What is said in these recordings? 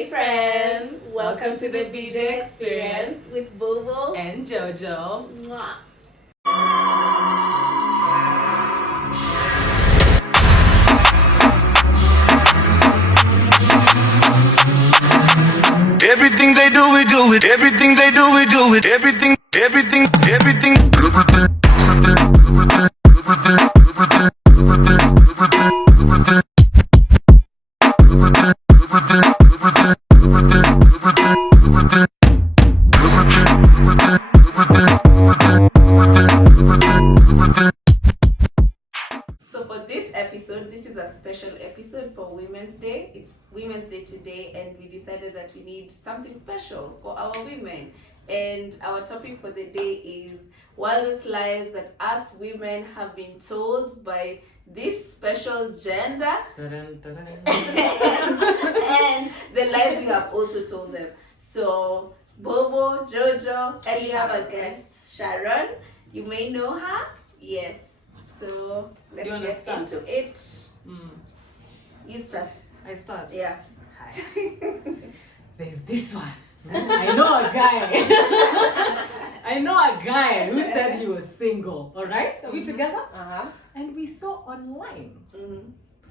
Hey friends, welcome to the video experience with Bobo and Jojo. Mwah. Everything they do, we do it. Everything they do, we do it. Everything. So for this episode, this is a special episode for Women's Day. It's Women's Day today, and we decided that we need something special for our women. And our topic for the day is wildest lies that us women have been told by this special gender Ta-dun, ta-dun. and the lies we have also told them. So Bobo, Jojo, and we have a guest, Sharon. You may know her. Yes. So let's You wanna get start? into it. Mm. You start. I start. Yeah. Hi. There's this one. I know a guy. I know a guy who said he was single. All right, so we together, and we saw online,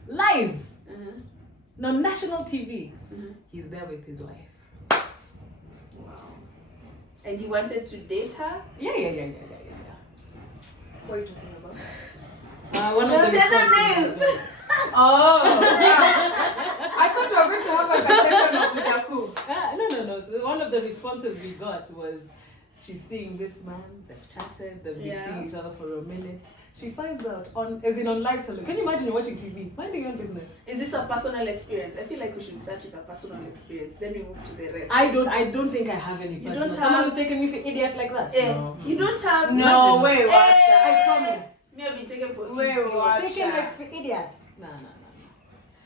live, on national TV. He's there with his wife. Wow. And he wanted to date her? Yeah. What are you talking about? One of the responses. Oh, I thought we were going to have a conversation of Udaku. No. So one of the responses we got was, she's seeing this man, they've chatted, they've been seeing each other for a minute. She finds out on live television. Can you imagine you're watching TV, minding your own business? Is this a personal experience? I feel like we should start with a personal experience, then we move to the rest. I don't think I have any personal. don't Someone have- who's taken me for idiot like that. No. You don't have... No, Imagine. wait, watch I promise. Me have been taken for Wait, idiot. what? Taken like for idiots. No.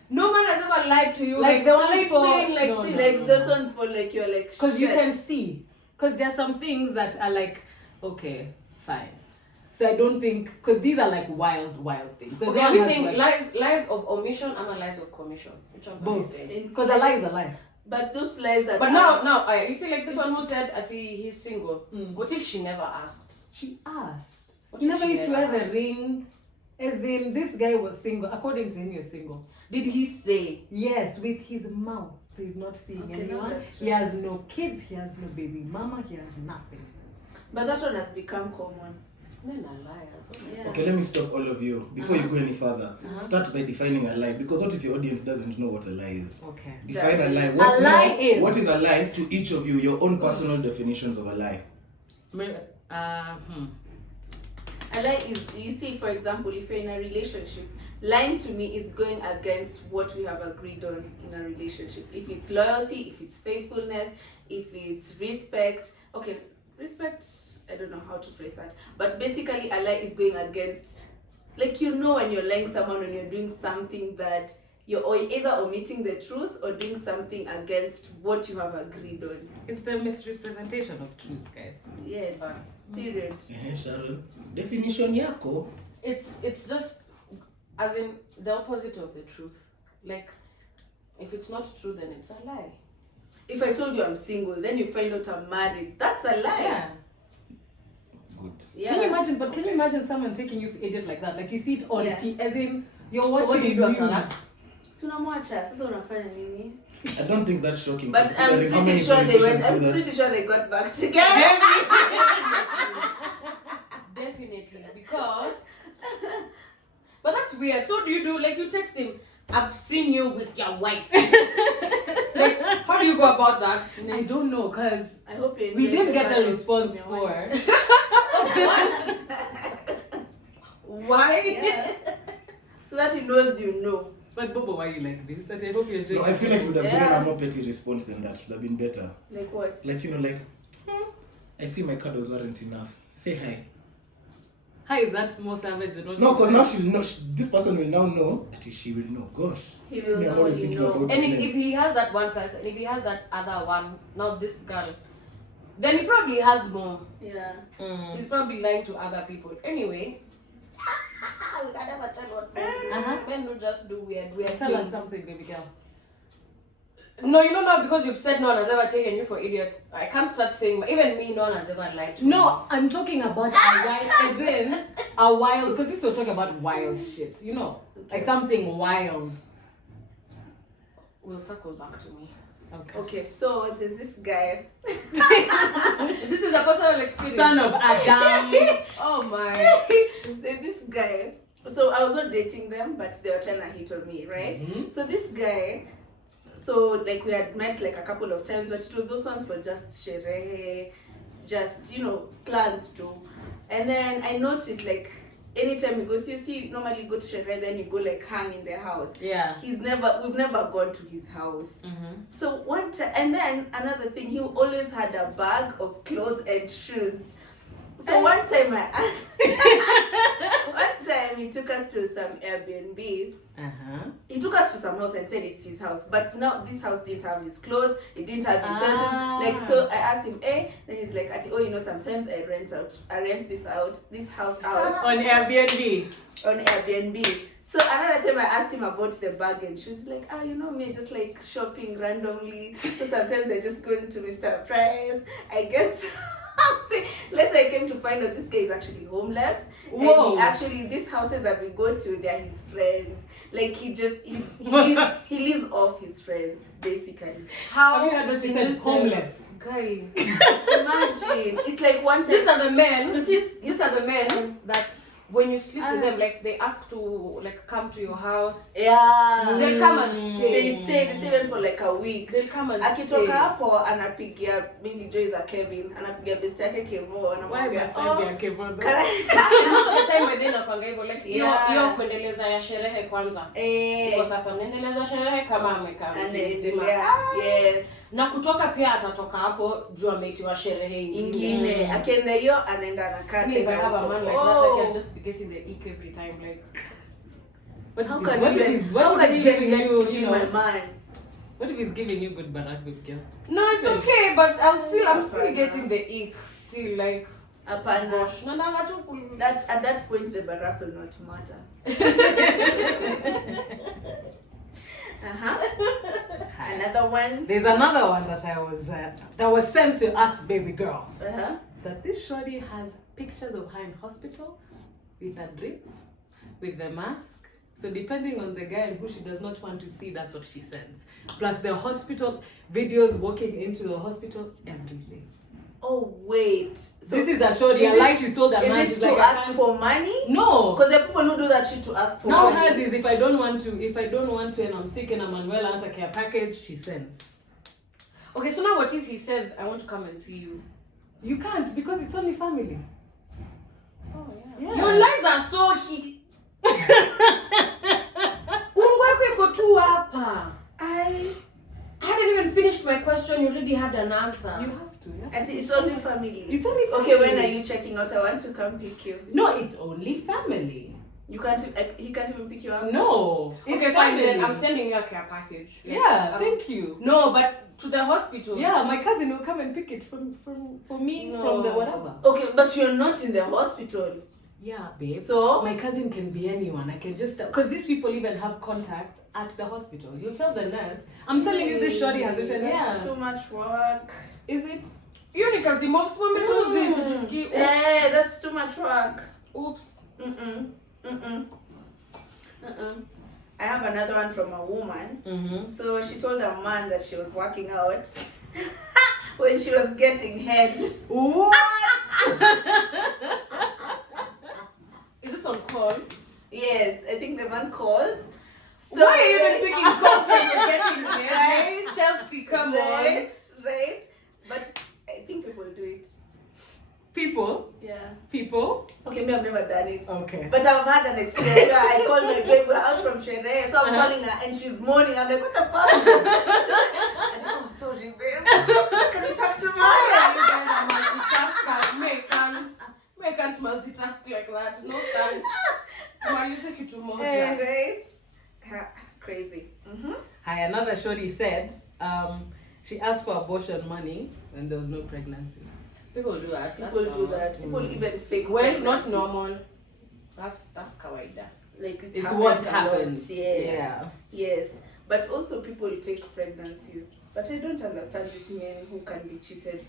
No man has ever lied to you. Like the ones like for- playing like no, this. no. Like those ones for like you're like Because you shit. can see. Because there's some things that are like, okay, fine. So I don't think, because these are like wild things. So Okay, God are we has saying like- lies of omission and lies of commission? Which one's are we both? saying? Because a lie is a lie. But those lies that But are- now, you see, like this one who said he's single. Mm. What if she never asked? She asked. What He if never she used to never wear the asked? ring. As in, this guy was single. According to him, he was single. Did he say? Yes, with his mouth. He's not seeing Okay, anyone. no, that's He true. has no kids. He has no baby mama. He has nothing. But that one has become common. Men are liars. Yeah. Okay, let me stop all of you. Before you go any further, start by defining a lie. Because what if your audience doesn't know what a lie is? Okay. Define a lie. A lie is- What is a lie to each of you? Your own personal definitions of a lie. A lie is, you see, for example, if you're in a relationship, lying to me is going against what we have agreed on in a relationship. If it's loyalty, if it's faithfulness, if it's respect. Okay, respect, I don't know how to phrase that. But basically, a lie is going against, like, you know, when you're lying someone, when you're doing something that you're either omitting the truth or doing something against what you have agreed on. It's the misrepresentation of truth, guys. Yes, period. Sharon, definition yako. It's just as in the opposite of the truth. Like, if it's not true, then it's a lie. If I told you I'm single, then you find out I'm married, that's a lie. Yeah. Good. Yeah. Can you imagine? But can you imagine someone taking you for idiot like that? Like you see it on Yeah. TV, as in you're So watching what do you do after news. that? Si unamwacha, sasa unafanya nini? I don't think that's shocking. But I'm considering how pretty many sure politicians do that. pretty sure they got back together. Definitely, because. But that's weird. So do you do like you text him? I've seen you with your wife. Like, how do you go about that? I don't know, cause I hope you we enjoyed didn't the get a silence response from your for. wife. Why? Yeah. So that he knows you know. But Bobo, why you like this? I hope you're enjoying. No, I feel like we would have Yeah. given a more petty response than that. It would have been better. Like what? Like, you know, like, I see my cuddles weren't enough. Say hi. How is that more savage than what? No, because now she'll know. This person will now know. That she will know. Gosh. He will Me, I'm know, always he thinking know. about And it. if he has that one person, if he has that other one, now this girl, then he probably has more. Yeah. He's probably lying to other people. Anyway, we can never tell what men do. Uh-huh. Men do just do weird Tell us things. something, baby girl. No, you know now because you've said no one has ever taken you for idiot. I can't start saying, even me, no one has ever lied to me. No, I'm talking about a wild, as in a wild, because this was talking about wild shit, you know, like something wild. We'll circle back to me. Okay, so there's this guy. This is a personal experience. Son of Adam. Oh my. There's this guy. So I was not dating them, but they were trying to hit on me, right? So this guy, so like we had met like a couple of times, but it was those ones for just sherehe, just, you know, plans too. And then I noticed like anytime we go, see, normally go to sherehe, then you go like hang in their house. Yeah. We've never gone to his house. So one time, and then another thing, he always had a bag of clothes and shoes. So one time he took us to some Airbnb. He took us to some house and said it's his house, but now this house didn't have his clothes, it didn't have utensils. Like, so I asked him, then he's like, oh, you know, sometimes I rent this house out On Airbnb. on Airbnb. So another time I asked him about the bag and she was like, you know me, just like shopping randomly. So sometimes I just go into Mr. Price, I guess. Later I came to find out this guy is actually homeless. Whoa. And these houses that we go to, they're his friends. Like he lives off his friends, basically. Have you heard what she said? Homeless. Guy. Imagine. It's like one time. These are the men that when you sleep with them, like they ask to like come to your house. Yeah. They'll come and stay. They stay even for like a week. They'll come and stay. Akitoka hapo anapigia maybe Joy za Kevin, anapigia best yake Kevo, anamwambia must I be a Kevo? Most of the time within nakwanga hivyo like hiyo kuendeleza ya sherehe kwanza. Kwa sasa mnaendeleza sherehe kama amekaa mzima. Yes. Na kutoka pia atatoka hapo juu ameitiwa sherehe ingine. Akienda hiyo anaenda anakaa tena. If I have a man like that, I can just be getting the ick every time. Like, how can you even get to be my man? What if he's giving you good barak, baby girl? No, it's okay, but I'm still getting the ick. Still like, gosh. That's at that point the barak will not matter. Another one. There's another one that was sent to us, baby girl. That this shorty has pictures of her in hospital with a drip, with the mask. So depending on the guy and who she does not want to see, that's what she sends. Plus the hospital videos walking into the hospital, everything. Oh wait. So this is a shorty. A lie she told her man. Is it to ask for money? No. Because there are people who do that shit to ask for money. Now hers is if I don't want to and I'm sick and I'm unwell, I want a care package, she sends. Okay, so now what if he says, I want to come and see you? You can't because it's only family. Oh yeah. Your lies are so I hadn't even finished my question, you already had an answer. You have to. I see, it's only family. It's only family. Okay, when are you checking out? I want to come pick you. No, it's only family. You can't. He can't even pick you up. No. Okay, fine. Then I'm sending you a care package. Yeah, thank you. No, but to the hospital. Yeah, my cousin will come and pick it for me from the whatever. Okay, but you're not in the hospital. Yeah, babe. So my cousin can be anyone. I can just because these people even have contacts at the hospital. You tell the nurse. I'm telling you, this shorty has written. That's too much work. Is it? Because the mom's Yeah, that's too much work. Oops. I have another one from a woman. So she told a man that she was working out when she was getting head. What? Is this on call? Yes, I think the man called. So why are you even picking call when you're getting head? Right? Chelsea, come on. Right? But I think people do it. People? Yeah. People? Okay, me, I've never done it. Okay. But I've had an experience where I called my babe, we're out from Sharon, so I'm calling her and she's moaning. I'm like, what the fuck? I said, oh, sorry, babe. Can you talk to me? Why are you guys a multitasker? I can't multitask like that. No thanks. I'll take you to more. Right? Crazy. Hi, another shorty said she asked for abortion money when there was no pregnancy. People do that. People do that. People even fake. Well, not normal. That's kawaida. Like it's what happens. Yes. Yeah. Yes. But also people fake pregnancies. But I don't understand these men who can be cheated.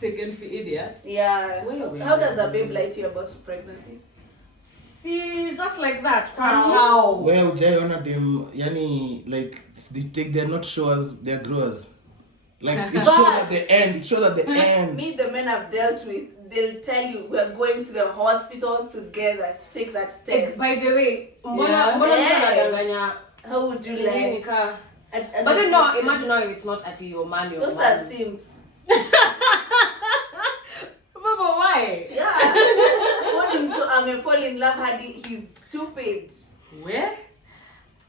Taken for idiots. Yeah. Wait. How does a babe lie to you about pregnancy? See, just like that. How? Where ujaiona them, yani, like, they're not showers, they're growers. Like, it shows at the end. It shows at the end. Me, the men I've dealt with, they'll tell you we're going to the hospital together to take that test. By the way, Yeah. How would you lie? But then no, imagine now if it's not at your man, your Those man. are Sims. Baba, why? Yeah. Want him to fall in love had he's stupid. Where?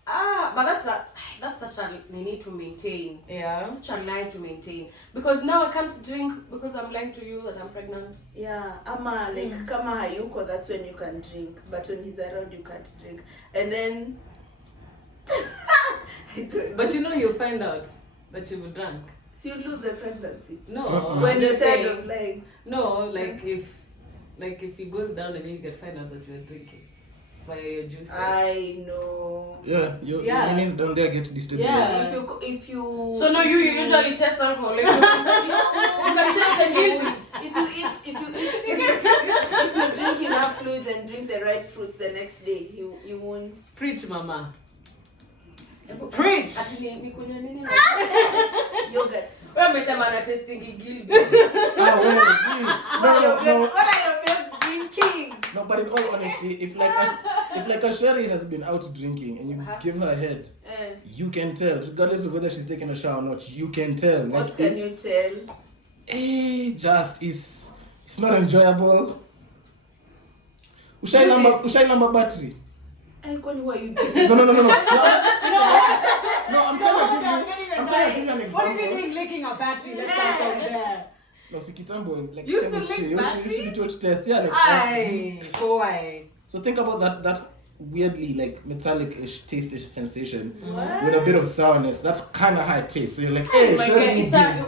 But that's such a need to maintain. Yeah. Such a lie to maintain. Because now I can't drink because I'm lying to you that I'm pregnant. Yeah, ama like kama hayuko, that's when you can drink. But when he's around, you can't drink. And then I don't know. But you know he'll find out that you were drunk. So you lose the pregnancy. No. When you're say- tired of lying. No, like if he goes down and you can find out that you are drinking via your juices. I know. Yeah, your Yeah. knees down there get destabilized. Yeah. If you So no, you usually test alcohol. Like, you can test the guilt. if you drink enough fluids and drink the right fruits the next day, you won't. Preach, mama. Preach. Yogurt. Wewe umesema na testing guilt. No, What are no. your babes drinking? No, but in all honesty, if like a Sherry has been out drinking and you give her a head, you can tell, regardless of whether she's taking a shower or not, you can tell. What can you tell? It's not enjoyable. Ushai number battery. Kwani who are you doing? No, I'm trying to give you an example. What is he doing licking a battery? Let's start from there. No, Sikitambo, like Used to chemistry, lick used battery? to be taught test, yeah, like Aye, boy. So think about that weirdly like metallic-ish, taste-ish sensation What? with a bit of sourness. That's kind of how it tastes. So you're like, hey, Like, Sherry, it's an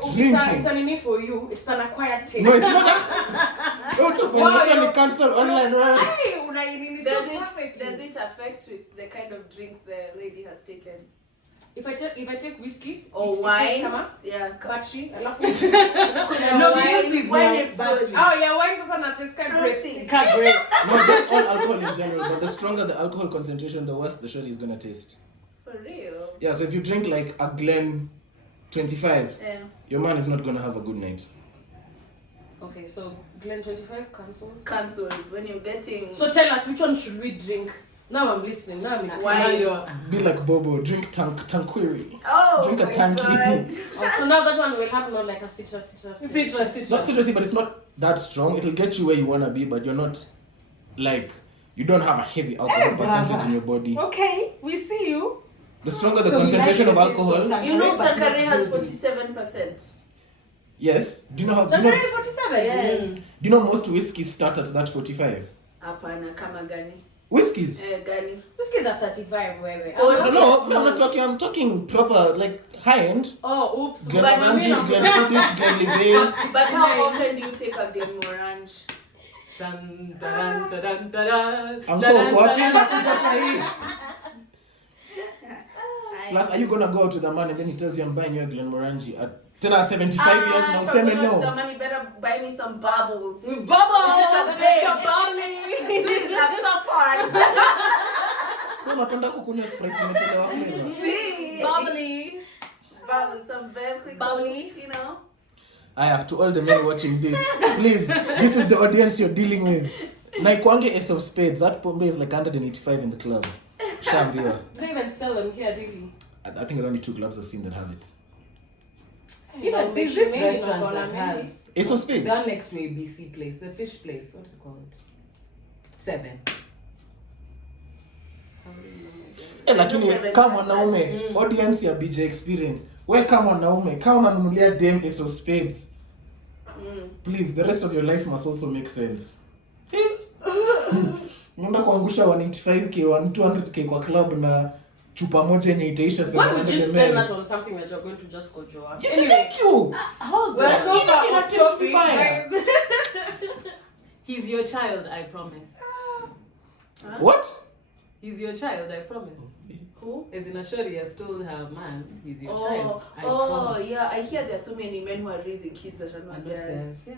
ini for you. It's an acquired taste. No, it's not that. Out of Wow, cancel online, right? Hey, unaini so perfectly. Does it affect with the kind of drinks the lady has taken? If I take whiskey Or it wine? tastes kama Yeah. battery. Alafu No, wine- this is wine not and battery. fruit. Oh yeah, wine sasa na taste kind grapes. Fruity. Can't break. No, that's all alcohol in general. But the stronger the alcohol concentration, the worse the Sherry is gonna taste. For real? Yeah, so if you drink like a Glen 25, your man is not gonna have a good night. Okay, so Glen 25 cancel. Cancelled when you're getting. So tell us which one should we drink? Now I'm listening. Now I'm in. Wine. Be like Bobo, drink Tanqueray. Oh Drink a my tanky. God. Oh, so now that one will have not like a citrus. Not citrusy, but it's not that strong. It'll get you where you wanna be, but you're not like you don't have a heavy alcohol percentage in your body. Okay, we see you. The stronger the So we concentration like of the taste alcohol. of You know, Tanqueray, but Tanqueray not has good. 47%. Yes. Do you know how? Do Tanqueray is 47. Yes. do you know most whiskeys start at that 45? Apana kama gani? Whiskeys. Gani? Whiskies are 35, wewe. Forty. I'm talking proper, like high end. Oh, oops. Glenmorangie, Glenfiddich, Glenlivet. But how often do you take a Glenmorangie? Dun, dun, dun, dun, dun, Uncle, dun, what dun, did dun, I just say? Plus, are you gonna go out with a man and then he tells you I'm buying you a Glenmorangie at 75 years now? Say me no. Somebody better buy me some bubbles. Bubbles! Hey. It's a bubbly! Please, have support. So unapenda kukunywa Sprite imetolewa flavor. See? Bubbly! Bubbles, some very quick Bubbly. you know. I have to all the men watching this. Please, this is the audience you're dealing with. Naikwange Ace of Spades, that pombe is like 185 in the club. Shambiwa. Do they even sell them here, really? I think there's only 2 clubs I've seen that have it. Even there's this restaurant that has Ace of Spades. the one next to ABC place, the fish place. What's it called? 7. Lakini kama mwanaume audience ya BJ experience, wewe kama mwanaume kama unanunulia dem Ace of Spades, please the rest of your life must also make sense. Unaenda kuangusha 185k 200k kwa club na chupa moja yenye itaisha Why would you 700 spend ml. that on something that you're going to just go Joe? Thank you. Hold We're on. so far You're off not topic, testifying. guys. He's your child, I promise. What? He's your child, I promise. Who? As in a shorty has told her man, he's your Oh, child. I oh, promise. yeah. I hear there are so many men who are raising kids that are not And theirs. yeah.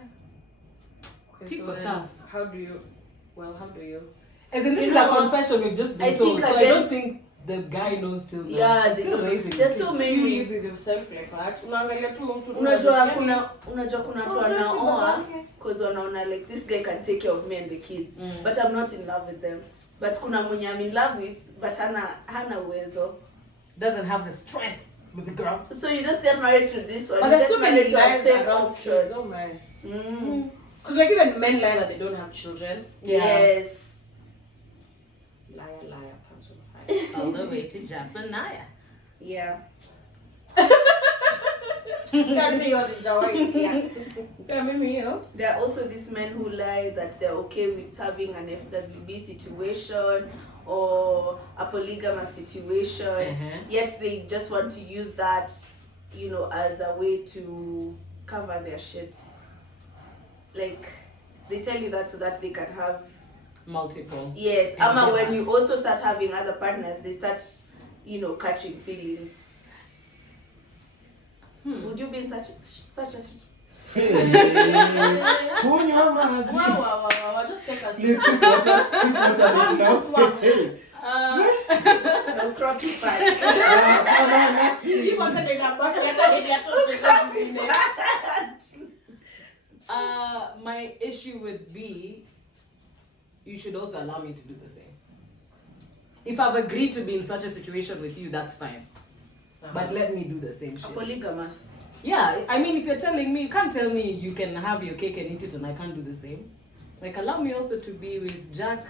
Okay, Tit so for then tat. how do you? As in, this You is a know, confession we've just been I told, think so I again- don't think the guy knows till now. Yeah, He's they still don't. raising There's kids. so You many. live with yourself like that. Unaangalia tu mtu Unajua kuna watu Oh, just wanaoa babake. because wanaona like this guy can take care of me and the kids, but I'm not in love with them. But kuna mwenye I'm in love with but hana uwezo. Doesn't have the strength with the girl. So you just get married to this one. But you there's get so many married to a lies safe around option. kids. Oh my. Because like even men lie that they don't have children. Yes. Liar, personified. All the way to Japanese. Yeah. There are also these men who lie that they're okay with having an FWB situation or a polygamous situation, yet they just want to use that, as a way to cover their shit. Like, they tell you that so that they can have Multiple. yes. Yeah, Ama when yes. you also start having other partners, they start, catching feelings. Would you be in such a Hey, Tunywa maji. Wow. Just take us. Please sip water right now. Hey. no crappy part? You wanted to come back, let her hit your My issue would be, you should also allow me to do the same. If I've agreed to be in such a situation with you, that's fine. But let me do the same A shit. polygamous. Yeah, I mean, if you're telling me, you can't tell me you can have your cake and eat it and I can't do the same. Like, allow me also to be with Jack,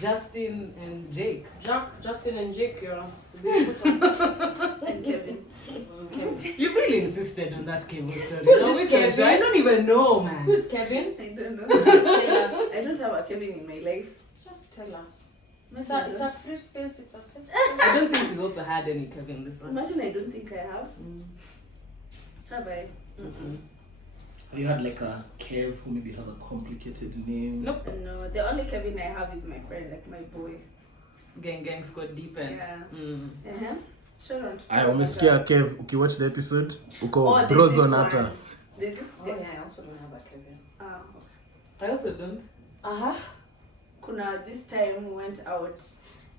Justin, and Jake. Jack, Justin, and Jake, you're And Kevin. You really insisted on that cable story. Who's No, this which one? Kevin? I don't even know, man. Who's Kevin? I don't know. I don't have a Kevin in my life. Just tell us. Imagine It's a free space, it's a safe space. I don't think she's also had any Kevin this one. Imagine I don't think I have. Have I? You had like a Kev who maybe has a complicated name. Nope. No, the only Kevin I have is my friend, like my boy. Gang squad deep end. Yeah. Sharon. I umesikia Kev ukiwatch the episode uko Oh, there's brozo this nata. one. There's this Oh yeah, I also don't have a Kevin. okay. I also don't. Kuna this time we went out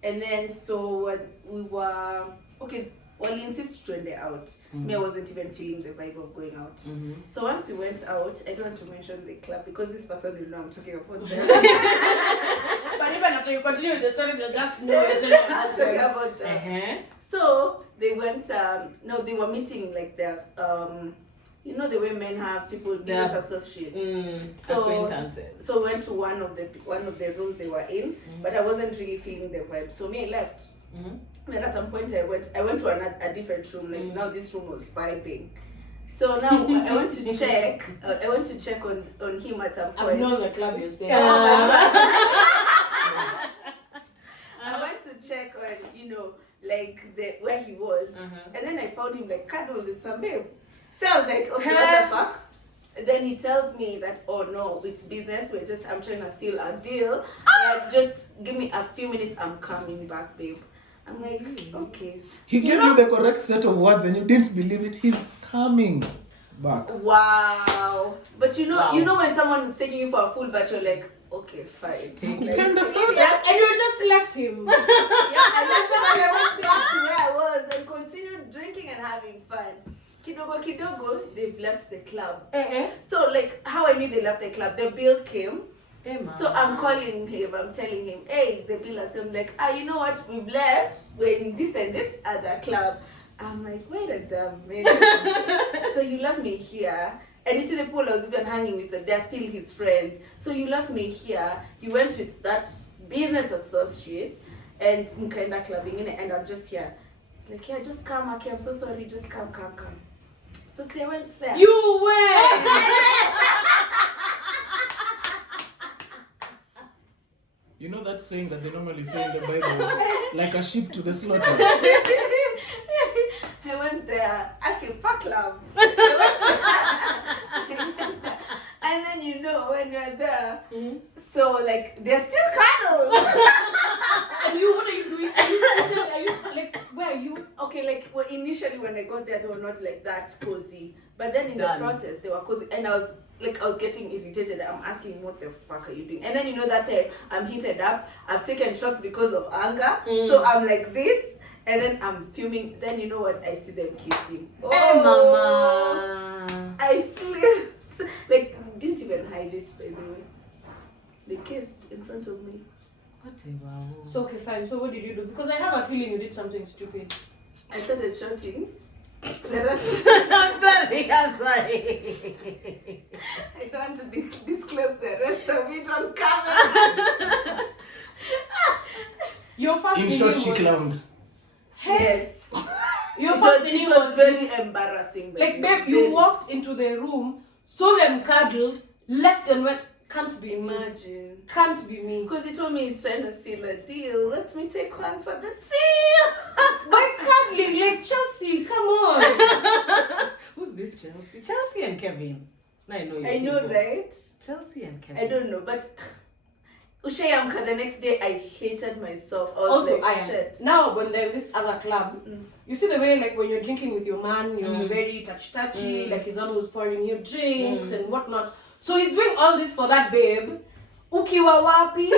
and then so when we were okay, well insist to twende out. Me I wasn't even feeling the vibe of going out. So once we went out, I don't want to mention the club because this person will know I'm talking about them. But even after you continue with the story, they just know you're telling I'm us. talking about them. So they went they were meeting like their the way men have people business associates. Acquaintances. So went to one of the rooms they were in, but I wasn't really feeling the vibe. So me I left. Then at some point I went to a different room. Like now this room was vibing. So now I went to check. I went to check on him at some point. I've known the club you're saying. Oh my God. I went to check on like where he was, and then I found him like cuddled with some babe. So I was like, okay, what the fuck? And then he tells me that, oh no, it's business. I'm trying to seal a deal. Like, just give me a few minutes. I'm coming back, babe. I'm like, okay. He gave you the correct set of words and you didn't believe it. He's coming back. Wow. But you know when someone is taking you for a fool, but you're like, okay, fine. Kupenda sana. And you just left him. Yeah, and that's when I went back to where I was and continued drinking and having fun. Kidogo, they've left the club. So like how I knew they left the club, the bill came. So I'm calling him, I'm telling him, hey, the bill has come. I'm like, you know what, we've left, we're in this and this other club. I'm like, wait a damn minute. So you left me here. And you see the people I was even hanging with, they're still his friends. So you left me here, you went with that business associate and mkaenda clubbing and I'm just here. Like, yeah, just come, okay, I'm so sorry, just come. So see, I went there. You went! You know that saying that they normally say in the Bible, like a sheep to the slaughter. I went there. Okay, fuck love. And then when you're there, so like they're still cuddles. And you, what are you doing? Are you like initially when I got there, they were not like that cozy. But then in Done. the process, they were cozy, and I was getting irritated. I'm asking, what the fuck are you doing? And then you know that time I'm heated up. I've taken shots because of anger, so I'm like this, and then I'm fuming. Then you know what? I see them kissing. Hey, mama. I flipped. Like, didn't even hide it, by the way. They kissed in front of me. Whatever. So okay, fine. So what did you do? Because I have a feeling you did something stupid. I started shouting. The rest, I'm sorry. I'm sorry. I don't want to disclose the rest of it on camera. Your first In meeting short, she was- clowned. Yes. Your It first was, meeting it was very embarrassing. like, babe, you walked into the room, saw them cuddled, left and went. Can't be me. Imagine. Can't be me. Because he told me he's trying to seal a deal. Let me take one for the team. By cuddling, like Chelsea, come on. Who's this Chelsea? Chelsea and Kevin. I know you. I know, people. right? Chelsea and Kevin. I don't know, but Ushayamka, the next day I hated myself. I was Also, like, I am. shit. Now, when they're in this other club, you see the way, like, when you're drinking with your man, you're very touchy, like he's the one who's pouring you drinks and whatnot. So he's doing all this for that babe. Ukiwa wapi?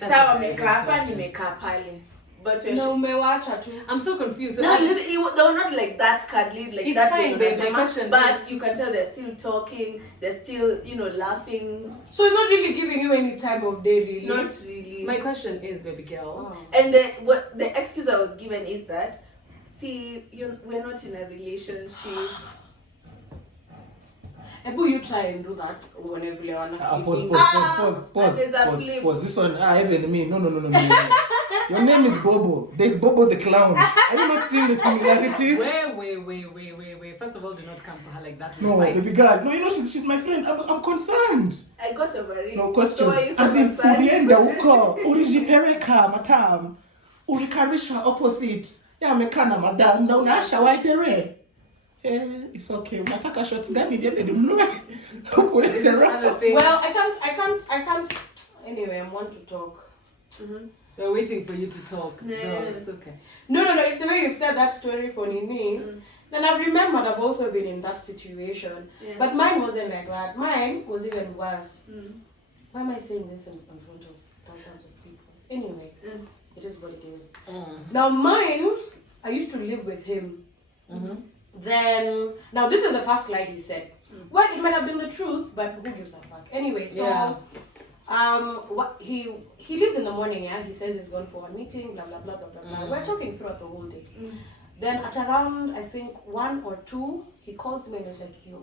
Sawa amekaa hapa, nimekaa pale. But we're Na umewacha tu. I'm so confused. So no, at least- they were not like that cuddly, like It's that. fine, big babe. My question but is- you can tell they're still talking. They're still, laughing. So it's not really giving you any time of day, really. Not really. my question is, baby girl. Wow. And the excuse I was given is that, see, we're not in a relationship. Ebu, you try and do that whenever you want Pause. and there's a flip. Pause. This one, even me. No. Your name is Bobo. There's Bobo the clown. Are you not seeing the similarities? Wait. First of all, do not come for her like that. No, Fight. baby girl. No, she's my friend. I'm concerned. I got over it. No question. Stories As in, sometimes. ulienda huko, ulijipereka matam, ulikarishwa opposite. Ya mekana madam, na unaasha waidere. It's okay. Unataka shots gani ndio nimnue? Ukuleze raha. Well, I can't. Anyway, I want to talk. We're waiting for you to talk. Yeah. No, it's okay. No. It's the way you've said that story for Nini. Then I've remembered I've also been in that situation. Yeah. But mine wasn't like that. Mine was even worse. Why am I saying this in front of thousands of people? Anyway, it is what it is. Now mine, I used to live with him. Then, now this is the first lie he said. Well, it might have been the truth, but who gives a fuck? Anyway, so what he leaves in the morning, yeah. He says he's gone for a meeting, blah blah blah blah blah blah. We're talking throughout the whole day. Then at around, I think 1 or 2, he calls me and is like, yo,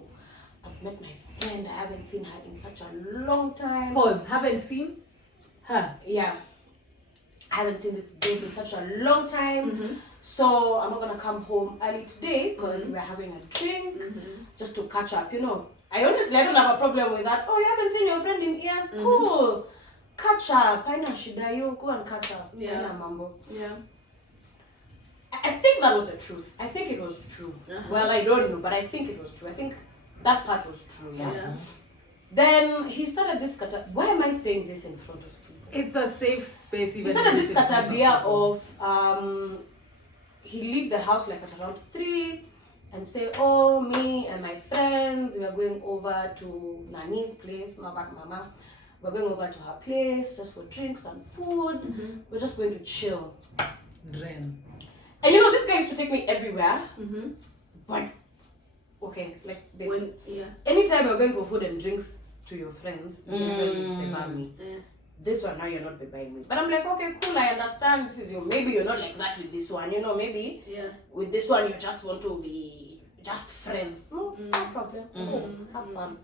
I've met my friend. I haven't seen her in such a long time. Pause. Haven't seen her. Yeah. I haven't seen this babe in such a long time. So I'm not gonna come home early today because we're having a drink just to catch up, I honestly don't have a problem with that. Oh, you haven't seen your friend in years? Cool. Catch up. Kaina shida, you go and catch up. Yeah. Kaina mambo. Yeah. I think that was the truth. I think it was true. Well, I don't know, but I think it was true. I think that part was true, yeah. Then he started this why am I saying this in front of people? It's a safe space. He Even started this in front of category people. of he leave the house like at around 3 and say, oh, me and my friends, we are going over to Nani's place, not back mama. We're going over to her place just for drinks and food. We're just going to chill. Dren. And this guy used to take me everywhere. But okay, like babes, anytime you're going for food and drinks to your friends, usually they buy me. This one now you're not buying me. But I'm like, okay, cool, I understand. This is you. Maybe you're not like that with this one. Maybe with this one you just want to be just friends. No problem. Cool. Have fun.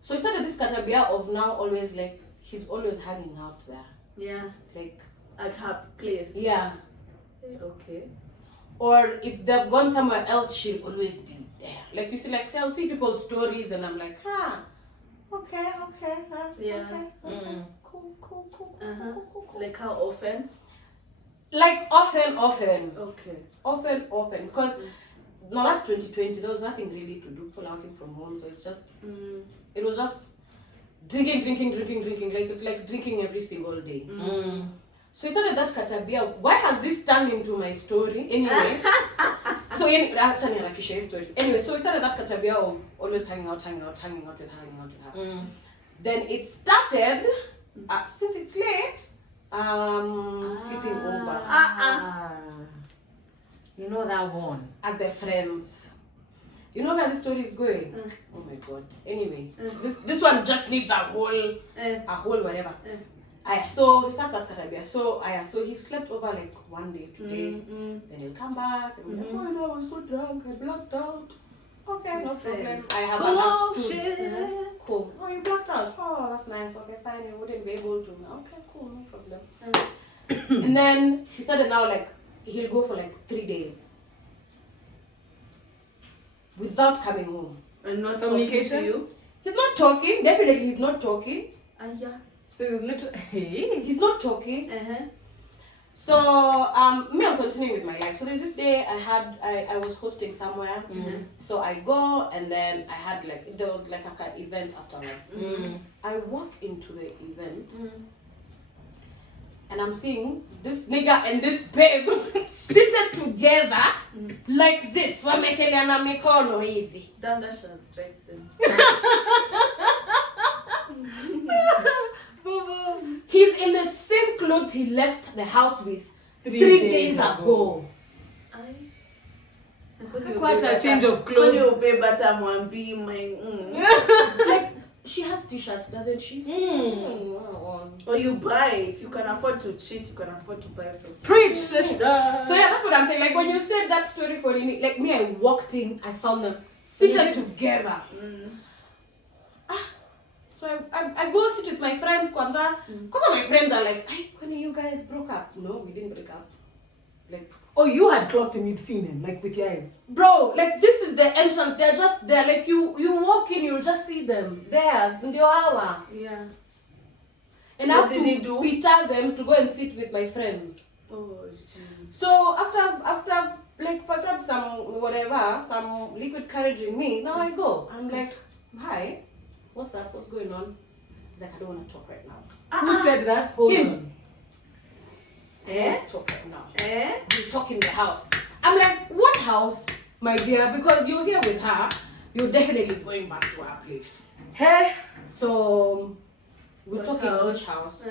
So he started this category of now always like he's always hanging out there. Yeah. Like At her place. yeah. Okay. Or if they've gone somewhere else, she'll always be there. Like you see, like I'll see people's stories and I'm like, okay, Yeah. okay. Cool. Like how often? Like often. Okay. Often. Because no, that's 2020. There was nothing really to do. People are working from home, so it's just it was just drinking. Like it's like drinking every single day. So we started that katabia. Why has this turned into my story? Anyway. So actually Rakisha's story. Anyway, so we started that katabia of always hanging out with her. Then it started, since it's late, sleeping over. You know that one. At the friends. You know where this story is going? Oh my god. Anyway, this one just needs a whole whatever. So he starts at Katabia. So he slept over like one day, today. Then he'll come back and be like, oh no, I was so drunk, I blacked out. Okay, no problem. I have understood. Cool. Oh, you blacked out. Oh, that's nice. Okay, fine. You wouldn't be able to. Okay, cool, no problem. And then he started now like he'll go for like 3 days without coming home. And not communication to you? He's not talking. Definitely, he's not talking. Yeah. So he's literally he's not talking. Uh-huh. So me, I'm continuing with my life. So there's this day I was hosting somewhere. So I go and then I had like there was like an event afterwards. I walk into the event and I'm seeing this nigga and this babe seated together like this. Wamekeleana mikono hivi. Damn, that shall strike them. He's in the same clothes he left the house with 3 days ago. Quite a change of clothes. Like, she has t-shirts, doesn't she? Or you buy. If you can afford to cheat, you can afford to buy yourself. Preach, sister. So yeah, that's what I'm saying. Like when you said that story for like me, I walked in, I found them seated together. So I go sit with my friends, Kwanza. Because my friends are like, hey, when you guys broke up? No, we didn't break up. Like, Oh, you had clocked him, you'd seen him, like with your eyes. bro, like this is the entrance. They're just there. Like you walk in, you'll just see them there in the hour. Yeah. And I What have did he to do? pita them to go and sit with my friends. Oh, jeez. So after like perhaps some liquid courage in me, now I go. I'm like, hi, what's up? What's going on? He's like, I don't want to talk right now. Who said that? Hold Him. on. Talk right now. We talk in the house. I'm like, what house, my dear? Because you're here with her, you're definitely going back to her place. Hey. So we're What talking house? which house?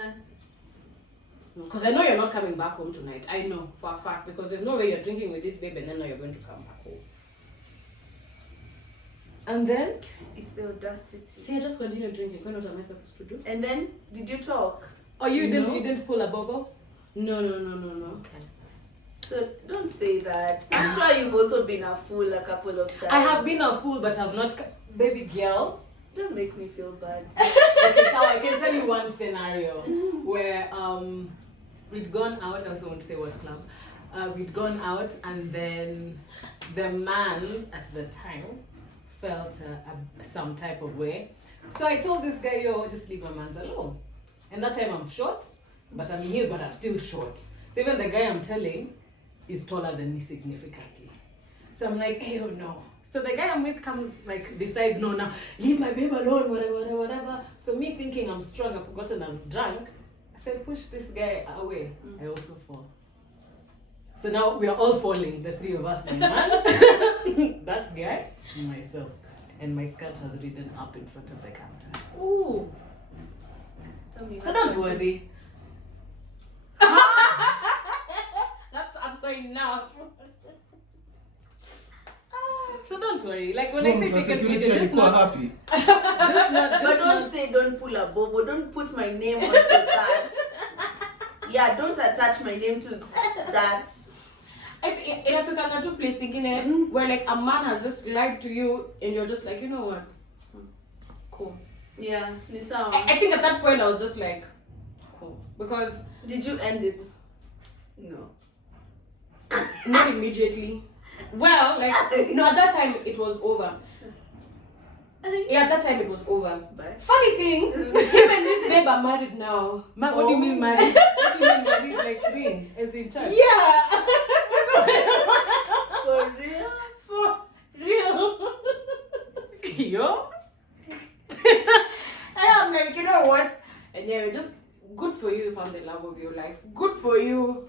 Because I know you're not coming back home tonight. I know for a fact, because there's no way you're drinking with this babe and then now you're going to come back home. And then? It's the audacity. See, I just continue drinking. What am I supposed to do? And then, did you talk? Oh, you No. didn't pull a bobo? No. Okay. So don't say that. I'm sure you've also been a fool a couple of times. I have been a fool, but I've not. Baby girl. Don't make me feel bad. Okay, so I can tell you one scenario where we'd gone out. I also won't say what club. We'd gone out, and then the man at the time felt some type of way. So I told this guy, yo, just leave my man's alone. And that time I'm short, but I mean, here's what, I'm still short. So even the guy I'm telling is taller than me significantly. So I'm like, hey, oh no. So the guy I'm with comes, like, decides, no, now, leave my babe alone, whatever. So me thinking I'm strong, I've forgotten I'm drunk, I said, push this guy away. I also fall. So now we are all falling, the three of us, my man, that guy, and myself. And my skirt has ridden up in front of the camera. Ooh. Tell me So what don't that is. worry. That's answer enough. So don't worry. Like when I say take a video, this alikuwa not, happy. But don't say don't pull a bobo. Don't put my name onto that. Yeah, don't attach my name to that. In Africa, two place thinking where like a man has just lied to you and you're just like, you know what? Cool. Yeah, Nisa. I think at that point I was just like, cool. Because Did you end it? No. not immediately. Well, like, no, at that time it was over. Yeah, at that time it was over. But Funny thing, him and this babe are married now. What do you mean married? What do you mean married? Like ring, as in church? Yeah. for real? For real. Yo? And I'm like, you know what? And yeah, we just good for you, you found the love of your life. Good for you.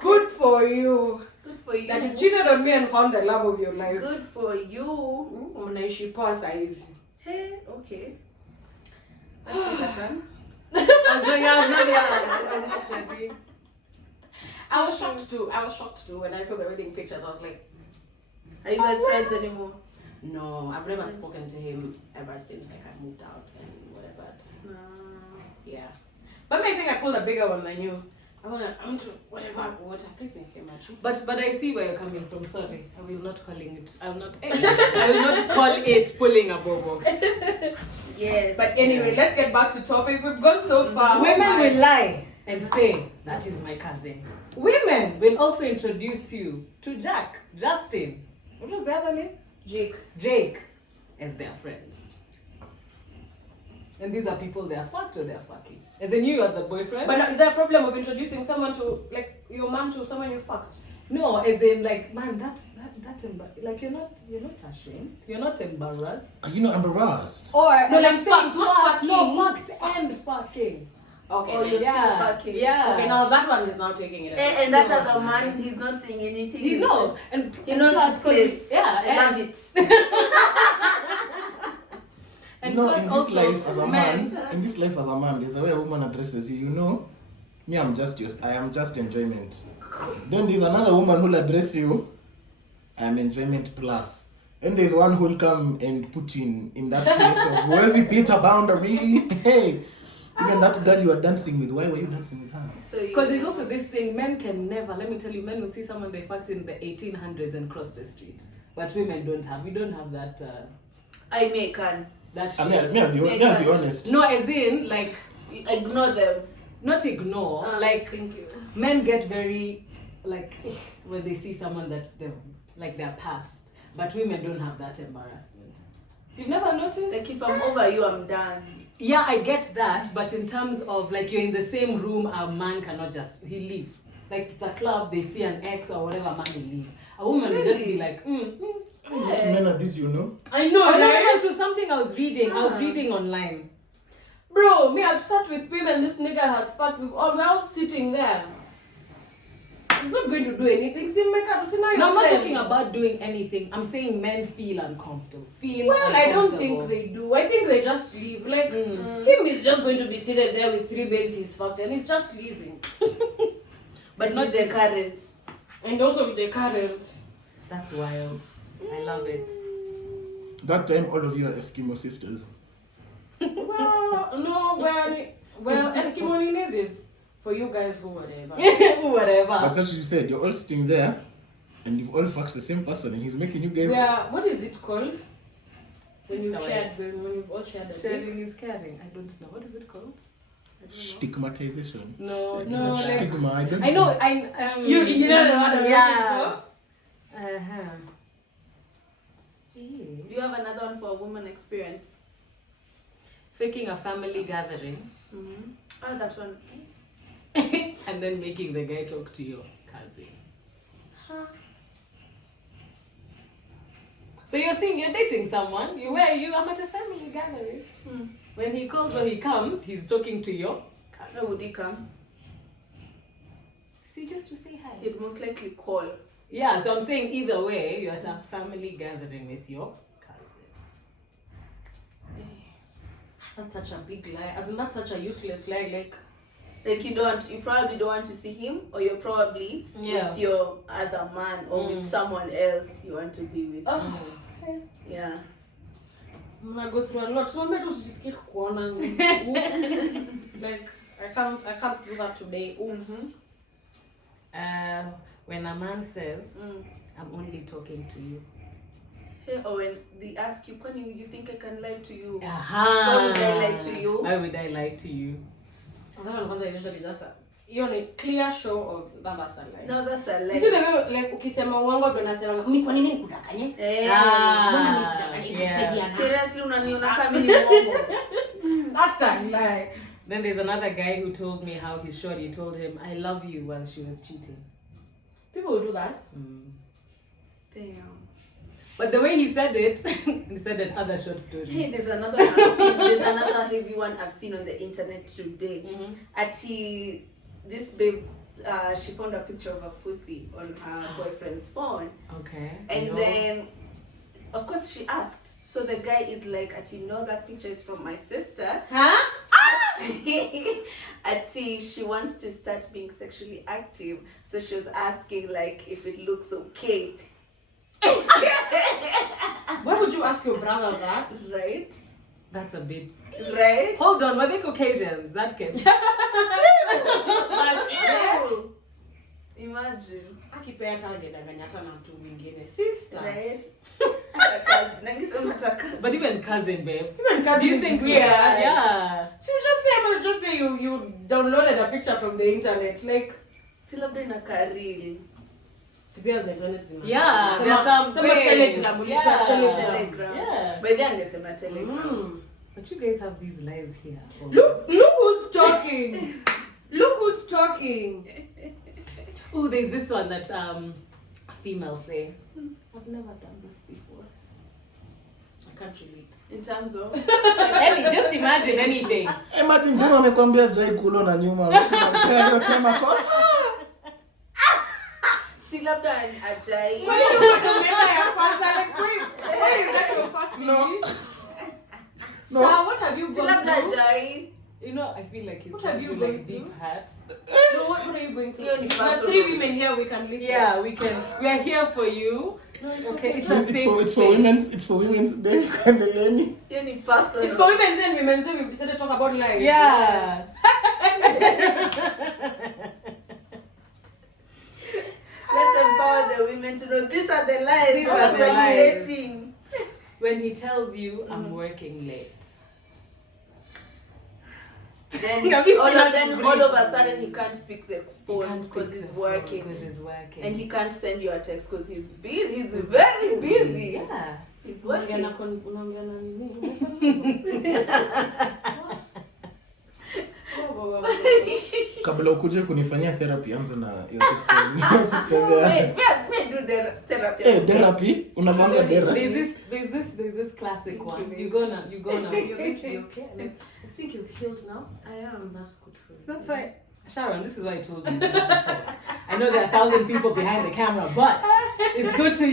Good for you. Good for you. That you cheated on me and found the love of your life. Good for you. Unaishi poa saizi. Hey, okay. Let's take a turn. I was not ready. I was shocked too when I saw the wedding pictures. I was like, Are you guys friends anymore? no, I've never spoken to him ever since like I moved out and whatever. Yeah. But I think I pulled a bigger one than you. I want to whatever. Please make him match. But I see where you're coming from. Sorry, I will not calling it. I will not call it pulling a bobo. Yes. But anyway, let's get back to topic. We've gone so far. Women will lie and say that is my cousin. Women will also introduce you to Justin. What was the other name? Jake as their friends. And these are people they are fucked or they are fucking. As in you are the boyfriend. But is there a problem of introducing someone to like your mom to someone you fucked? No, as in like, man, like you're not ashamed. You're not embarrassed. Are you not embarrassed? Or No, and like I'm saying fucked, not fucked, no, fucking. fucked and fucking. Okay. Oh, you're Yeah. still fucking. Yeah. Okay, now that one is now taking it. And that other man, he's not saying anything. He knows. And He knows plus, his place. Yeah. I love it. And You know, plus in this also life as a men- man, there's a way a woman addresses you. You know, me, I am just enjoyment. Then there's another woman who'll address you, I am enjoyment plus. And there's one who'll come and put you in that place of where's you beat a boundary. Hey, even that girl you are dancing with, why were you dancing with her? Because there's also this thing, men can never, let me tell you, men will see someone they fucked in the 1800s and cross the street. But women don't have, we don't have that, I may can. that I shit. mean, I'll be honest. No, as in, like, Ignore them. not ignore, like, Thank you. men get very, like, when they see someone that they're past. But women don't have that embarrassment. You've never noticed? Like if I'm over you, I'm done. Yeah, I get that, but in terms of like you're in the same room, a man cannot just he leave. Like it's a club, they see an ex or whatever, man will leave. A woman will just be like, What men are these, you know? I know, Oh, no, right? it was something I was reading. I was reading online. Bro, me, I've sat with women this nigga has fucked with all. We're all sitting there. He's not going to do anything. See, my cat, see, now No, I'm not friends. talking about doing anything. I'm saying men feel uncomfortable. Well, I don't think they do. I think they just leave. Like, him is just going to be seated there with 3 babes he's fucked and he's just leaving. But not the current. And also with the current. That's wild. I love it. That time, all of you are Eskimo sisters. Well, no, well, Eskimo Nines is for you guys who whatever. Whatever. That's what you said. You're all sitting there, and you've all fucked the same person, and he's making you guys. Yeah, what is it called? When Sister you've all shared a dick. Sharing is caring. I don't know. What is it called? I don't know. Stigmatization. No, it's No, not like- that. Stigma. I don't I know. know. You don't know what I'm Yeah. looking Do you have another one for a woman experience? Faking a family gathering Oh, that one. and then making the guy talk to your cousin. So you're saying you're dating someone, I'm at a family gathering. When he calls or he comes, he's talking to your cousin. Where would he come? See, just to say hi. He'd most likely call. Yeah, so I'm saying either way, you're at a family gathering with your cousin. That's such a big lie. As in, that's such a useless lie. Like you probably don't want to see him, or you're probably with your other man or with someone else you want to be with. Yeah. I'm gonna go through a lot. So I'm just keep kuona. Like I can't do that today. Oops. When a man says, I'm only talking to you. Hey, or when they ask you, Kwani, you think I can lie to you? Why would I lie to you? Why would I lie to you? That one usually just a clear show of that's a lie. No, that's a lie. You see the way like ukisema uongo ndo nasema mimi kwa nini nikudanganye? Mbona nikudanganye? Kusaidia. Seriously, unaniona kama ni uongo. That's a lie. Then there's another guy who told me how his shorty told him, I love you while she was cheating. People will do that. Damn. But the way he said it, he said another short story. Hey, there's another heavy one I've seen on the internet today. This babe, she found a picture of a pussy on her boyfriend's phone. Okay. And then, of course, she asked. So the guy is like, no, that picture is from my sister. Huh? She wants to start being sexually active. So she was asking, like, if it looks okay. Why would you ask your brother that? Right? That's a bit. Right? Hold on, were they Caucasians? That can. Still. Imagine. Akipea targedanganya hata na mtu mwingine. Sister. Right? But even cousin, babe. Even cousin, do you think is so? weird. Yeah. So you just say you downloaded a picture from the internet, like. Si labda inakaa real. Sibia za internet zina. Yeah, there's some Telegram. Telegram. Yeah. By then angesema Telegram. But you guys have these lies here. Look who's talking. Look who's talking. Oh, there's this one that females say. I've never done this before. I can't relate. In terms of Just imagine anything. Imagine dema amekwambia jai kulo na nyuma. Unampea hiyo tema kwa. si labda ajai. Why is that your first No. So what have you Si gone labda through? ajai. You know, I feel like it's What have you like gone deep through? hurts. No, what are you going through? You're the There are person. 3 women here, we can listen. Yeah, we are here for you. Okay, it's a safe It's for women's day. Kandeleni. Hiyo ni personal. It's for women's day and women's day. We've decided to talk about life. Yeah. Let's empower the women to know these are the lies. These that are the lies. circulating. When he tells you, I'm working late. Then all of a sudden he can't pick the phone because he's working. And he can't send you a text because he's busy. He's very busy. Yeah. He's working. Kabla ukuje kunifanyia therapy anza na your sister. Wait, do the therapy. Therapy? Unavanga dera? There's this classic one. You're gonna You're going to be okay. Like, I think you've healed now. I am. That's good for you. That's why, Sharon, this is why I told you not to talk. I know there are 1,000 people behind the camera, but it's good to,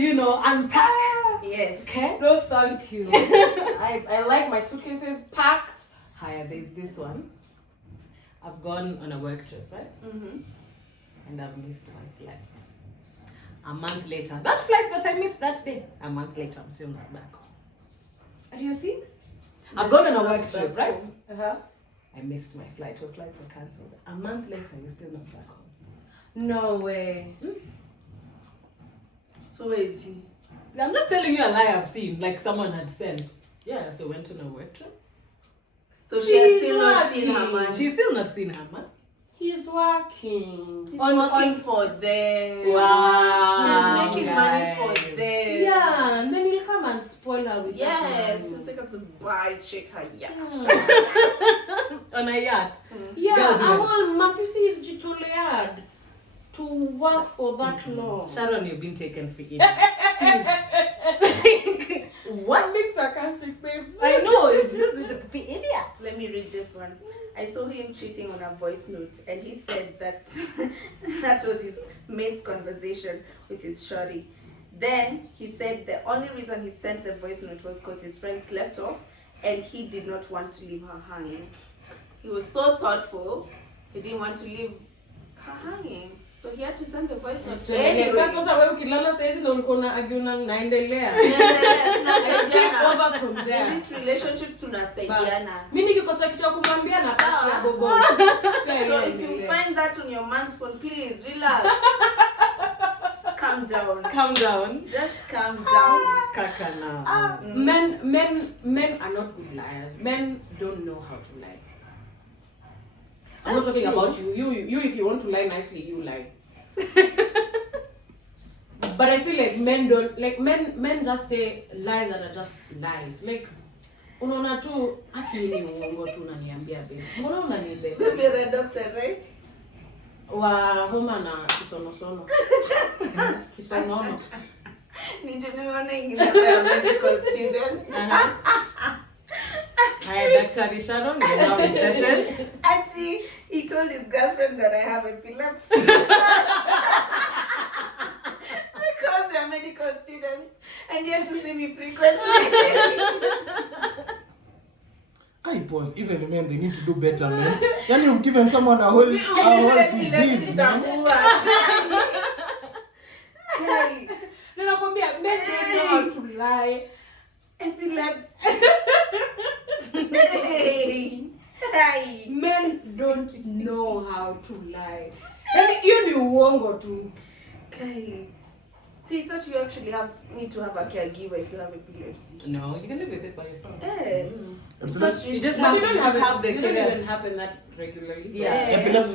unpack. Yes. Okay? No, thank you. I like my suitcases packed. Hiya, there's this one. I've gone on a work trip, right? Mm-hmm. And I've missed my flight. A month later, that flight that I missed that day, a month later, I'm still not back home. Do you see? I've gone on a work trip, right? Uh-huh. I missed my flight. Your flights were cancelled. A month later, you're still not back home. No way. So where is he? I'm just telling you a lie I've seen, like someone had sent. Yeah, so went on a work trip. So she has She's still not seen her working. man. She's still not seen her man. He's working. He's working for them. Wow. He's making money for them. Yeah, and then he'll come and spoil her with Yes, that he'll take her to buy, shake her. Yeah. On a yacht. Yeah, Girls, a even- whole month. You see, he's jitoleyard to work for that long. Sharon, you've been taken for idiots. What being sarcastic, babes? I know, it's just for idiots. Let me read this one. I saw him cheating on a voice note, and he said that that was his mate's conversation with his shorty. Then he said the only reason he sent the voice note was because his friend slept off, and he did not want to leave her hanging. He was so thoughtful, he didn't want to leave her hanging. So he had to send the voice note. Anyway. Sasa wewe ukilala saizi na ulikuwa unaaguna naendelea. Take over from In there. these relationships tunasaidiana. Mimi nikikosa kitu ya kumwambia na Sawa. kasi bobo. So if you find that on your man's phone, please relax. Calm down. Calm down. Just calm down. Kaka now. Men are not good liars. Men don't know how to lie. I'm not That's talking true. about you. You, if you want to lie nicely, you lie. But I feel like men don't, like men just say lies that are just lies. Like, unaona tu, haki ni uongo tu unaniambia babe. Mbona unanibeba? Baby red doctor, right? Wa homa na kisonosono. Kisonono. Nimeona ingine ya medical students. Hi, Dr. Sharon, you're now in session. Actually, he told his girlfriend that I have epilepsy. Because they're medical students and they have to see me frequently. I pause. Even the men, they need to do better, man. Then you've given someone a whole disease, man. Hey, Men don't know how to lie. epilepsy. Hey. Men don't know how to lie. And you do uongo too. Okay. So you thought you actually need to have a caregiver if you have epilepsy? No, you can live with it by yourself. Hey. It's Not like- You just But have, you don't you have just have the it doesn't career. even happen that regularly. Yeah.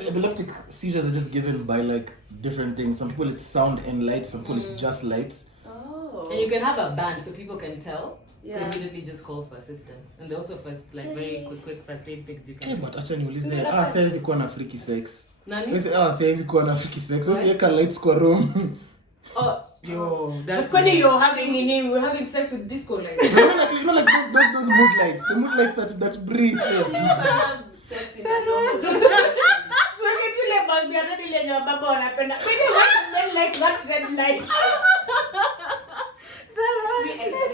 Epileptic seizures are just given by like different things. Some people it's sound and light, some people it's just lights. Oh. And you can have a band so people can tell. So Yeah. immediately just call for assistance. And they also first, like, very quick first aid things you Eh, can. but acha niulize, siwezi kuwa na freaky sex. Nani? Siwezi kuwa na freaky sex. Weka lights kwa room. Oh, yo, But that's funny weird. we're having sex with disco lights. You know like those mood lights. The mood lights that breathe. You can have sex in a normal So if you let bulb, you're not letting your baba on happen. When you want men like that red light.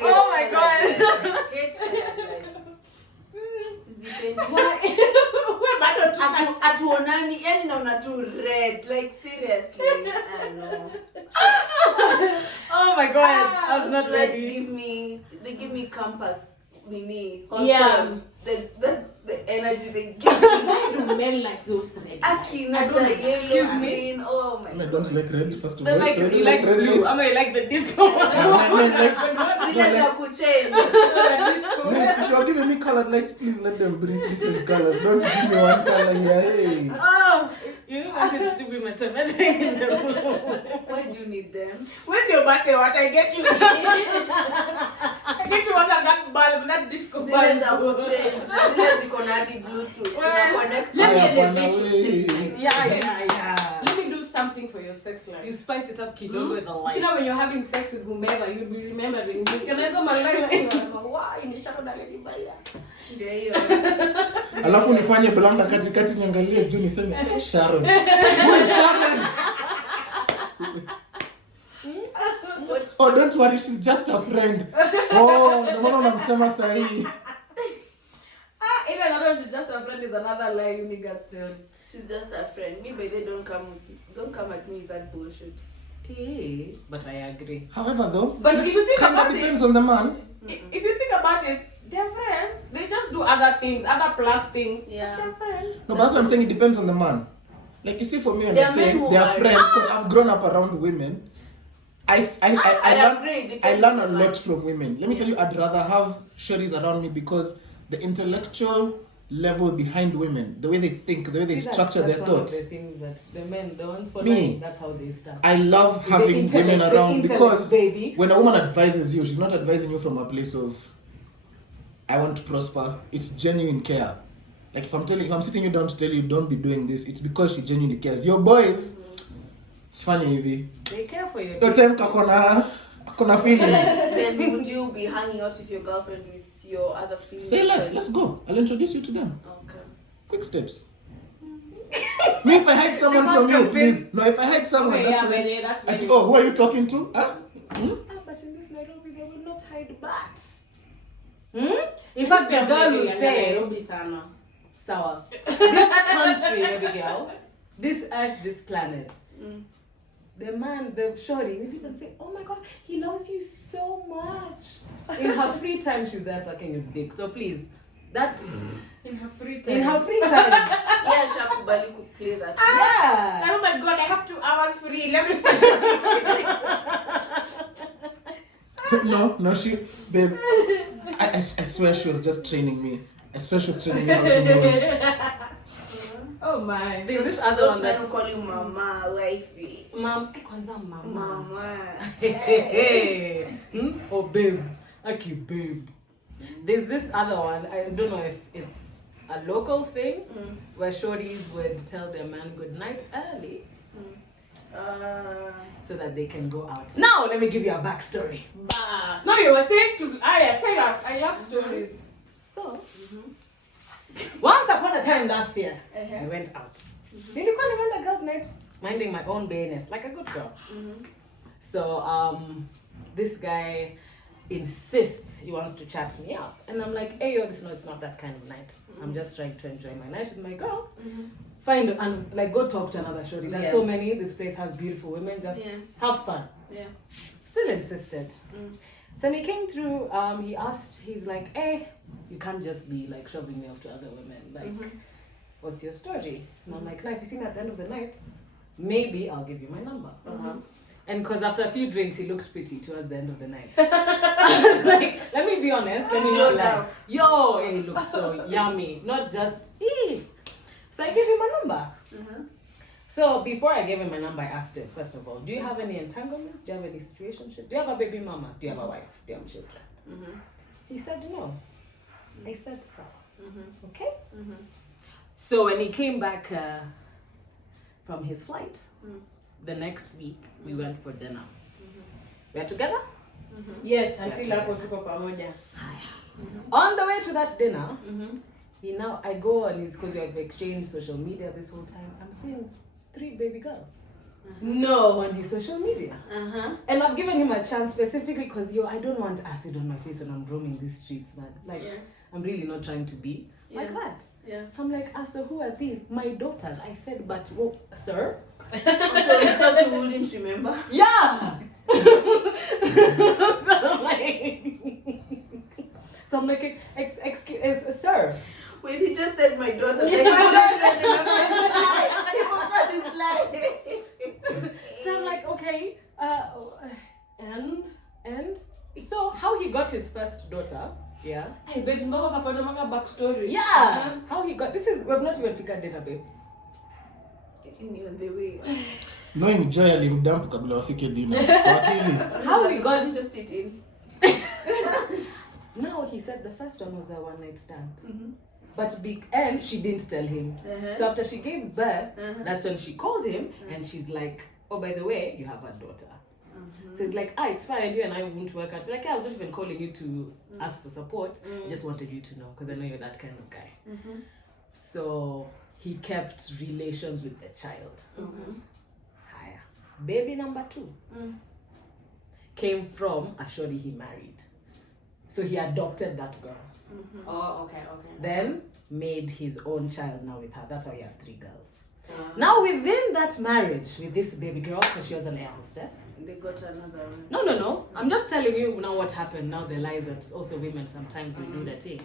Oh my God. I hate colored lights. We're bad on Atuonani, yani naona tu red, like seriously. I know. Oh my God. I was not Lights ready. they give me compass. Mimi. Yeah. That's the energy they give me. to men like those red lights. Aki, nasa Excuse yellow, me? green. Oh my I God. don't like red, first of Then all. like, Red- you like red blue. lights. I mean, like the disco one. Zile za kuchange. If you're giving me colored lights, please let them breathe different colors. Don't give me one color here. Hey. Oh, you wanted to be mathematic in the room. Why do you need them? Where's your birthday? What I get you? I get you what that bulb, that disco Zile za bulb. kuchange. Zile ziko na hadi Bluetooth. Una connect. Let me Haya, elevate bwana, your sex we. life. Yeah. Let me do something for your sex life. You spice it up kidogo with the light. See now when you're having sex with whomever, you'll be remembering. You can either my life or wow, in the shadow that lady Baya. Ndio hiyo. Alafu nifanye blanda katikati niangalie juu niseme Sharon. Who is Sharon? Oh, don't worry, she's just a friend. Oh, ndio maana unamsema sahihi. Even though she's just a friend is another lie you niggas tell. She's just a friend. Me, but they don't come at me with that bullshit. Hey, but I agree. However, though, But if you think kind of about it- depends on the man. If you think about it, they're friends. They just do other things, other plus things. Yeah. But they're friends. No, but that's what I'm saying. It depends on the man. Like you see, for me, when There I are say men who they are are- friends, because I've grown up around women. I agree, I depends learn on a the lot man. from women. Let me tell you, I'd rather have shorties around me because the intellectual level behind women, the way they think, the way they See, structure their that's one of thoughts. the things that the men, the ones for Me. lying, that's how they start. I love The having intellect, women the around intellect, because baby. when a woman advises you, she's not advising you from a place of I want to prosper. It's genuine care. Like if I'm sitting you down to tell you don't be doing this, it's because she genuinely cares. Your boys, it's funny, Evie. They care for you. Your time kakona feelings. Then would you be hanging out with your girlfriend with your other female Say less. friends? Let's go. I'll introduce you to them. Okay. Quick steps. Me, if I hide someone She's from not you, please. convinced. No, if I hide someone, Okay, that's yeah, when. but that's Ati, when oh, who are you talking to? Huh? Ah, but in this Nairobi, they will not hide butts. In fact, the girl will say, Nairobi sana. Sawa, this country, baby girl, this earth, this planet, the man, the shorty, will even say, oh my God, he loves you so much. In her free time, she's there sucking his dick. So please, that's In her free time. in her free time. Yeah, Shakubali could play that. Yeah. Oh my God, I have 2 hours free. Let me see. No, babe. I swear she was just training me. I swear she was training me how to moan. Oh my. There's this other Those one men that who call you mama, wifey. kwanza mama. Mama. Hey. Oh babe. Okay, babe. There's this other one. I don't know if it's a local thing where shorties would tell their man good night early. so that they can go out. Now, let me give you a backstory. Bas. No, you were saying to Aya, tell us. I love stories. So, once upon a time last year, I went out. Nilikuwa nimeenda girls' night, minding my own business, like a good girl. So, this guy insists he wants to chat me up. And I'm like, hey, yo, it's not that kind of night. I'm just trying to enjoy my night with my girls. Find and like go talk to another shorty. There's so many. This place has beautiful women. Just have fun. Yeah. Still insisted. So when he came through, he asked, he's like, hey, you can't just be like shoving me off to other women. Like, what's your story? And I'm like, nah, if you see me at the end of the night, maybe I'll give you my number. And because after a few drinks, he looks pretty towards the end of the night. Like, let me be honest. Let me not lie. Yo, he looks so yummy. Not just, So I gave him my number. So before I gave him my number, I asked him, first of all, do you have any entanglements? Do you have any situationship? Do you have a baby mama? Do you have a wife? Do you have children? He said no. I said so. Okay? So when he came back from his flight, the next week, we went for dinner. We are together? Yes, until hapo tuko pamoja. On the way to that dinner, I go on his, because we have exchanged social media this whole time. I'm seeing 3 baby girls. No. On his social media. And I've given him a chance specifically because, I don't want acid on my face when I'm roaming these streets, man. Like, I'm really not trying to be like that. So I'm like, so who are these? My daughters. I said, but, sir? So you thought you wouldn't remember? Yeah! So I'm like, excuse, sir. When he just said my daughter, like, he forgot his lie. So I'm like, okay, and so how he got his first daughter, Hey, babes, mbona kapata maka backstory? how he got, we've not even figured dinner, babe. On the way. Knowing Joy alimdump kabla wafike dinner. Wakili. How he got, just it in. now he said the first one was a one-night stand. But and she didn't tell him. So after she gave birth, that's when she called him and she's like, oh, by the way, you have a daughter. So it's like, it's fine, you and I won't work out. It's like, I was not even calling you to ask for support. I just wanted you to know because I know you're that kind of guy. So he kept relations with the child. Higher. Baby number 2 came from a shorty he married. So he adopted that girl. Oh, okay. Then made his own child now with her. That's how he has 3 girls. Now within that marriage with this baby girl, because she was an air hostess. They got another one. No. I'm just telling you now what happened. Now the lies that also women sometimes will do that thing.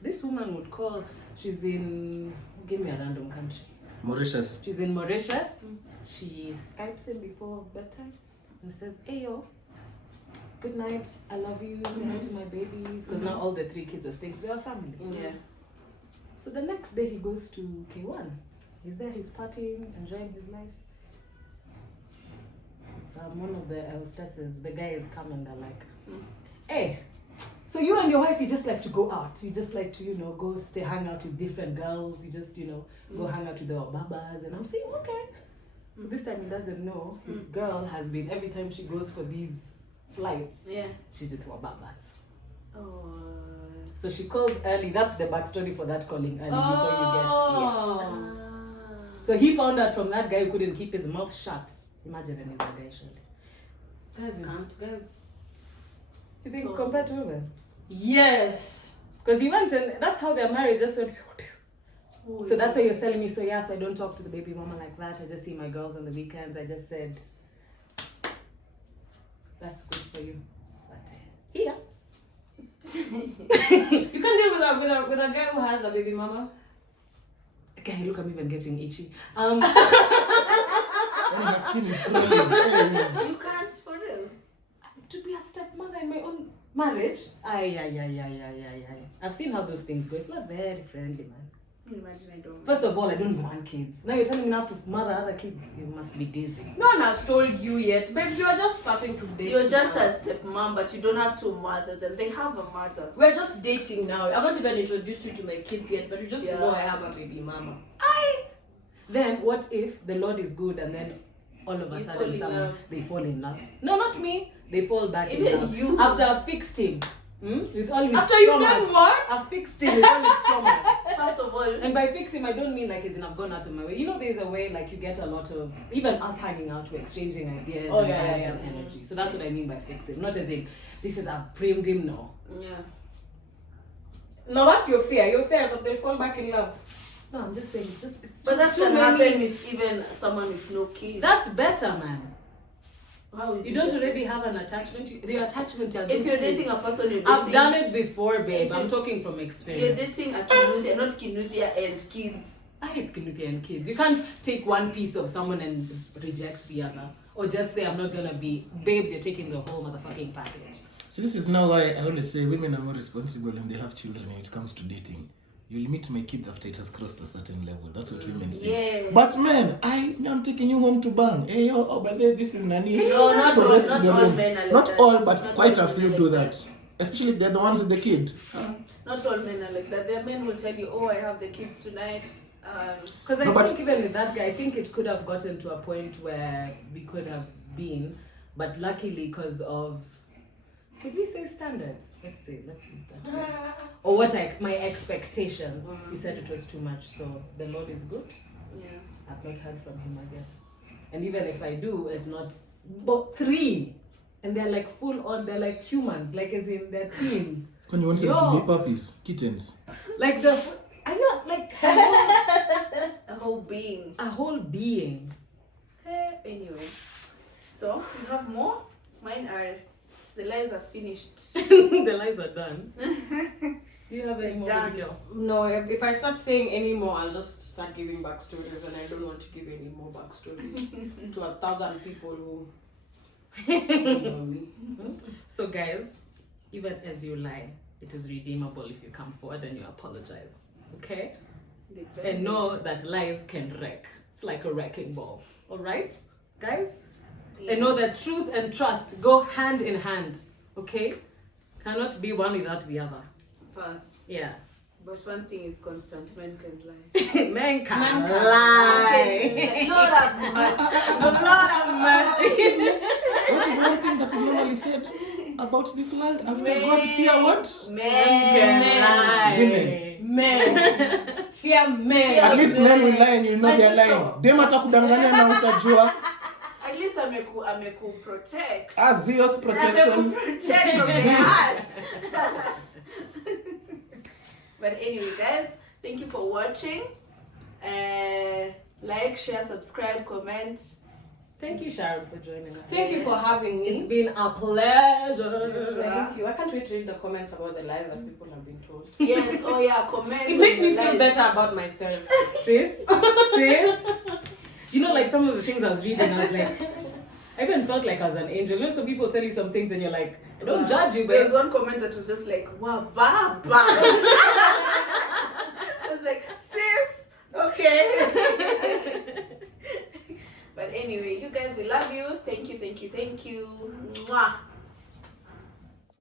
This woman would call, she's in, give me a random country. Mauritius. She's in Mauritius. She Skypes him before bedtime and says, hey yo, good night, I love you, say hi to my babies. Because now all the 3 kids are staying, so they are family. So the next day he goes to K1. He's there, he's partying, enjoying his life. So one of the hostesses, the guys come and they're like, hey, so you and your wife, you just like to go out. You just like to, go hang out with different girls. You just, go hang out with the babas. And I'm saying, okay. So this time he doesn't know. His girl has been, every time she goes for these flights, she's with babas. So she calls early. That's the backstory for that calling early before you get. So he found out from that guy who couldn't keep his mouth shut. Imagine him as a guy, surely. Guys. You think compared to women? Yes. Because he went and that's how they're married. Just went. So that's why you're telling me. So I don't talk to the baby mama like that. I just see my girls on the weekends. I just said, that's good for you. But here. You can deal with a guy who has the baby mama. Okay, look, I'm even getting itchy. When her skin is crawling. You can't, for real. To be a stepmother in my own marriage? Ay. I've seen how those things go. It's not very friendly, man. Imagine I don't. First of all, I don't even want kids. Now you're telling me now to mother other kids. You must be dizzy. No one has told you yet, babe. You are just starting to date. You're just now. a stepmom, but you don't have to mother them. They have a mother. We're just dating now. I've not even introduced you to my kids yet, but you just know I have a baby mama. Then what if the Lord is good and then all of a You fall sudden in someone love. they fall in love. No, not me. They fall back in Even love you. after I fixed him. With all his After you've traumas. done what? I fixed him with all his traumas. First of all, And by fix him, I don't mean like as in I've gone out of my way. You know, there's a way like you get a lot of, even us hanging out, we're exchanging ideas Oh, and yeah, vibes yeah, and yeah. energy. So that's what I mean by fix him. Not as in, this is I've primed him, no. yeah. No, that's your fear. Your fear that they'll fall back in love. No, I'm just saying, it's But that too can many- happen with even someone with no kids. That's better, man. How is You it don't better? already have an attachment. The attachment you're If you're dating a person, you're dating. I've done it before, babe. If I'm you- talking from You're experience. dating a Kinuthia, not Kinuthia and kids. I hate Kinuthia and kids. You can't take one piece of someone and reject the other. Or just say, I'm not gonna be. Babes, you're taking the whole motherfucking package. So this is now why I always say women are more responsible and they have children when it comes to dating. You limit my kids after it has crossed a certain level. That's what women say. Yes. But men, I'm taking you home to bang. Hey, oh, by the way, this is Nani. No, not The all- rest not of the all room. men are like Not that. all, but Not quite all a men few are do like that. Especially if they're the ones with the kid. Not all men are like that. There are men who tell you, oh, I have the kids tonight. Because I No, but- think even with that guy, I think it could have gotten to a point where we could have been, but luckily because of, could we say standards? Let's use that word. Or my expectations. He said it was too much, so the Lord is good. Yeah. I've not heard from him again. And even if I do, it's not, but 3. And they're like full on, they're like humans, like as in they're teens. When you want them Yo. to be puppies, kittens. Like I know, like A whole being. a whole being. Anyway. So, you have more? Mine are, the lies are finished. The lies are done. Do you have any more? Done. Abigail? No, if I start saying any more, I'll just start giving backstories, and I don't want to give any more backstories to 1,000 people who don't know me. So guys, even as you lie, it is redeemable if you come forward and you apologize. Okay? And know that lies can wreck. It's like a wrecking ball. Alright? Guys? And know that truth and trust go hand in hand. Okay? Cannot be one without the other. Facts. Yeah. But one thing is constant, men can lie. Men can Men can lie. Lord have mercy. Lord have mercy. What is one thing that is normally said about this world? After God, fear what? Men. lie. Women. Men. Fear men. At least men will lie and you know My they're sister. lying. Dem atakudanganya na utajua. At least ameku protect. As Zeus Ameku protection. protect from the heart. But anyway, guys, thank you for watching. Like, share, subscribe, comment. Thank you, Sharon, for joining us. Thank you for having It's me. been a pleasure. Thank you. I can't wait to read the comments about the lies that people have been told. Yes, oh yeah, comment. It makes on me the feel live. better about myself. Sis? You know, like some of the things I was reading, I was like, I even felt like I was an angel. You know, some people tell you some things and you're like, I don't judge you, There was but one comment that was just like, wow, baba. I was like, sis, okay. But anyway, you guys, we love you. Thank you. Mwah.